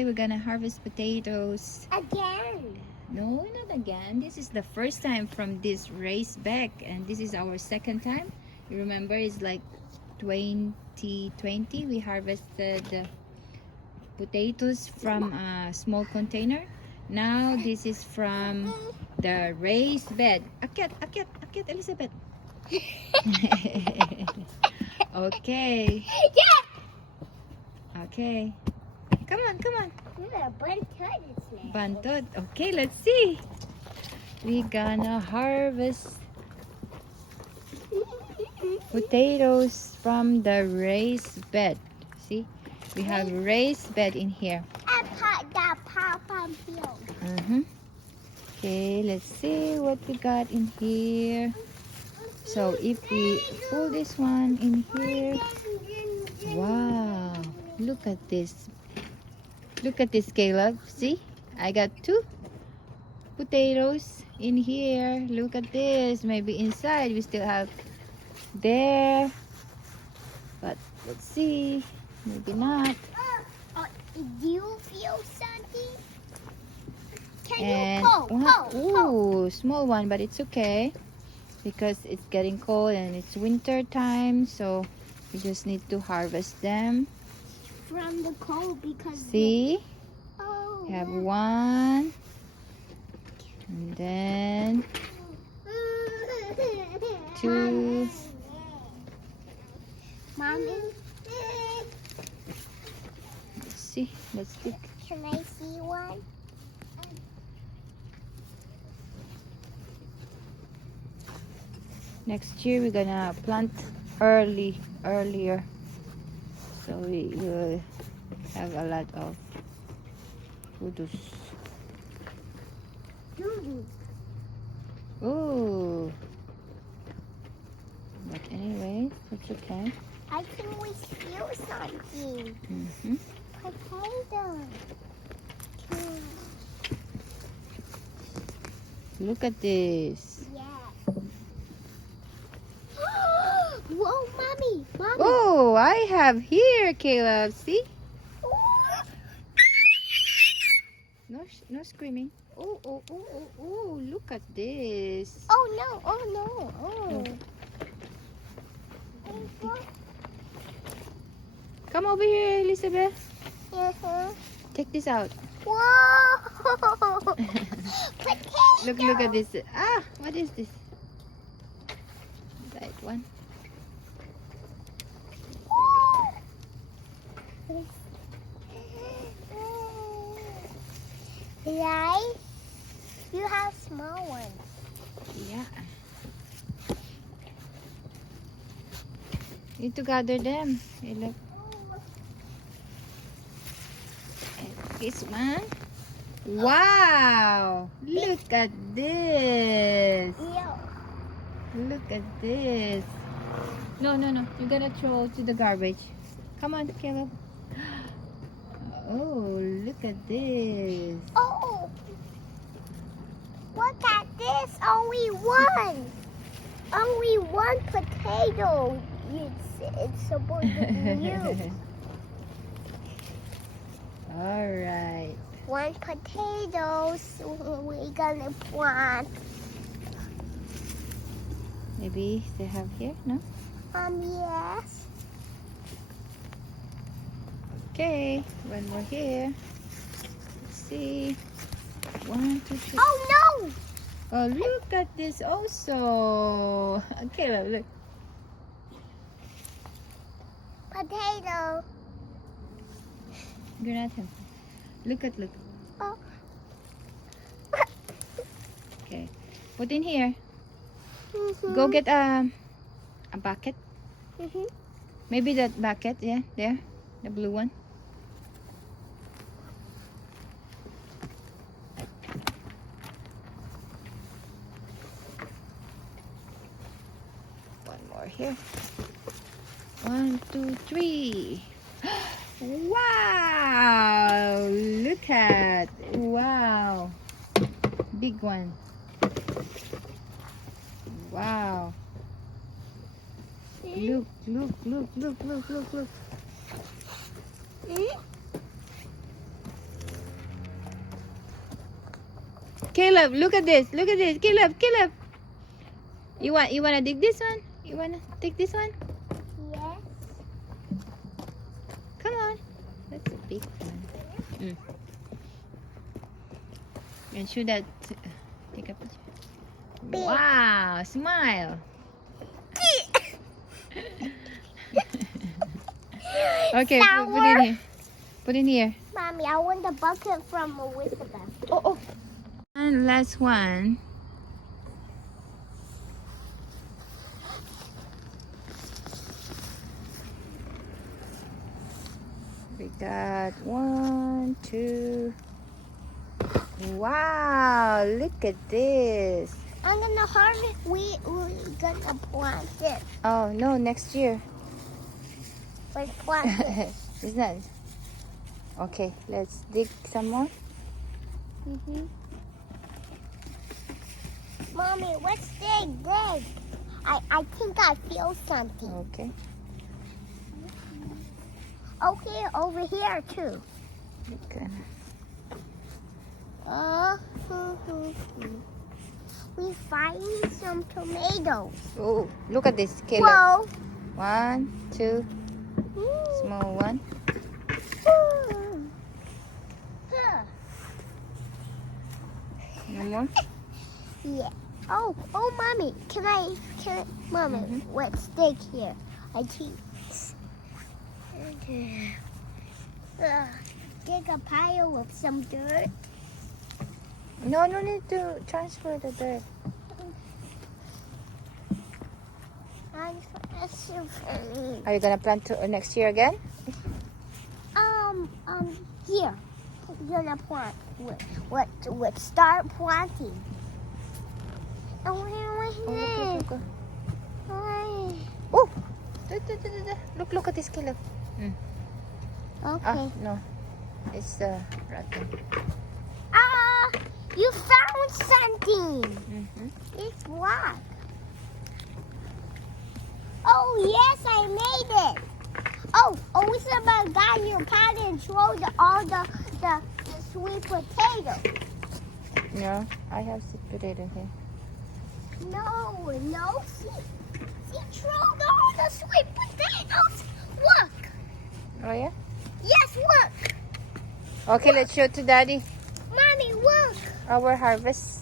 Today we're gonna harvest potatoes. Again. No, not again. This is the first time from this race back, and this is our second time. You remember, it's like 2020 we harvested potatoes from a small container. Now this is from the raised bed. Akyat, Elizabeth. Okay. Yeah. Okay. Come on. Bantot. Bantot. Okay, let's see. We gonna harvest potatoes from the raised bed. See, we have raised bed in here. Okay, let's see what we got in here. So if we pull this one in here, wow, look at this. Look at this, Caleb. See, I got 2 potatoes in here. Look at this. Maybe inside we still have there, but let's see. Maybe not. Do you feel something? Can And you ooh, small one, but it's okay because it's getting cold and it's winter time, so we just need to harvest them. From the cold because See, oh, we have 1, and then 2. Mommy, Let's see. Let's pick. can I see one? Next year we're gonna plant earlier, so we will have a lot of produce. Ooh, but anyway, it's okay. I think we feel something. Potato. Look at this. Yeah. Whoa, mommy. Oh, I have here, Caleb. See? No screaming. Oh, look at this. Oh no, oh. Come over here, Elizabeth. Uh-huh. Take this out. Whoa! Potato. Look at this. Ah, what is this? That one. Right? You have small ones. Yeah. Need to gather them. Hey, look. And this one. Wow! Look at this. Look at this. No. You're gonna throw to the garbage. Come on, Caleb. Oh, look at this. Oh! Look at this. Only one. Only one potato. It's supposed to be you. All right. One potatoes we're gonna plant. Maybe they have here, no? Yes. Okay, one more here. Let's see. 1, 2, 3. Oh no! Oh, look at this also. Okay, look. Potato. You're not him. Look. Oh. Okay. Put in here. Mhm. Go get a bucket. Mhm. Maybe that bucket, yeah, there. The blue one. One more here. 1, 2, 3. Wow! Look at. Wow. Big one. Wow. Look. Caleb, look at this. Look at this. Caleb, Caleb. You wanna dig this one? You wanna take this one? Yes. Come on. That's a big one. And show that. Take a picture. Big. Wow! Smile. Okay, put in here. Put in here. Mommy, I want the bucket from Elizabeth. Oh. And last one. We got 1, 2. Wow, look at this. I'm gonna harvest. We're gonna plant it. Oh, no, next year. Let's plant it. It's not. Okay, let's dig some more. Mommy, let's dig. I think I feel something. Okay. Okay, over here too. Okay. We find some tomatoes. Oh, look at this, Caleb. Whoa. 1, 2, small one. No more? Yeah. Oh, mommy, mommy, let's dig here. I think. Dig a pile of some dirt. No need to transfer the dirt. Are you gonna plant next year again? Here. We're gonna plant. Let's start planting. Oh, look. Oh, Oh! Look at this, Caleb. okay. Ah, no. It's rotten. You found something. It's black. Oh, yes, I made it. Oh, Elizabeth got your pot and throw all the sweet potato. No, I have sweet potato here. No. She threw all the sweet potatoes. Look. Oh, yeah? Yes, look. Okay, let's show to Daddy Mommy, look. our harvest.